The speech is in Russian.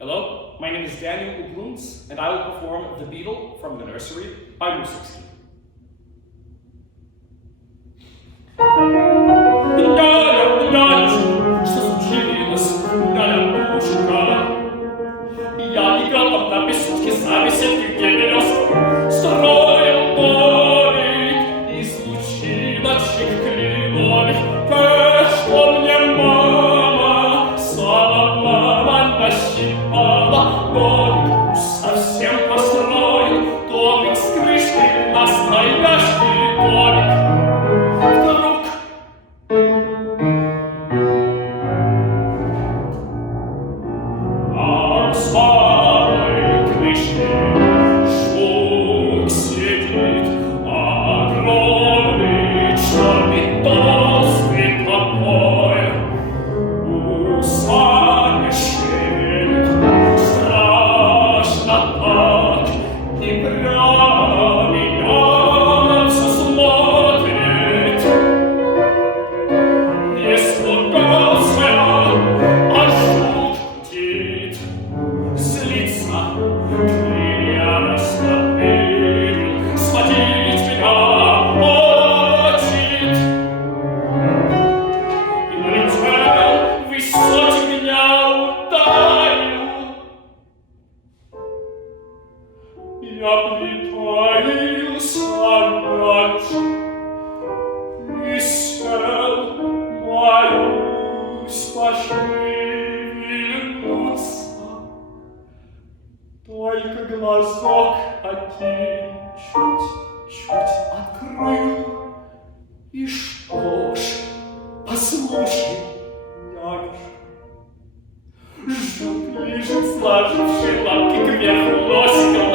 Hello, my name is Daniel Ubluns, and I will perform The Beetle from the Nursery by Mussorgsky. Что случилось? Душенька. Я играл там на песочке за беседкой, где березка. Строил домик из лучиночек кленовых. Что мне мама, сама мама нащипала. Домик совсем построил, домик с крышкой, настоящий домик. Я притаился дальше и сел, боюсь пошевельнуться. Только глазок один чуть-чуть открыл. И что ж, послушай, нянюшка, жук лежит, сложивший лапки кверху носиком,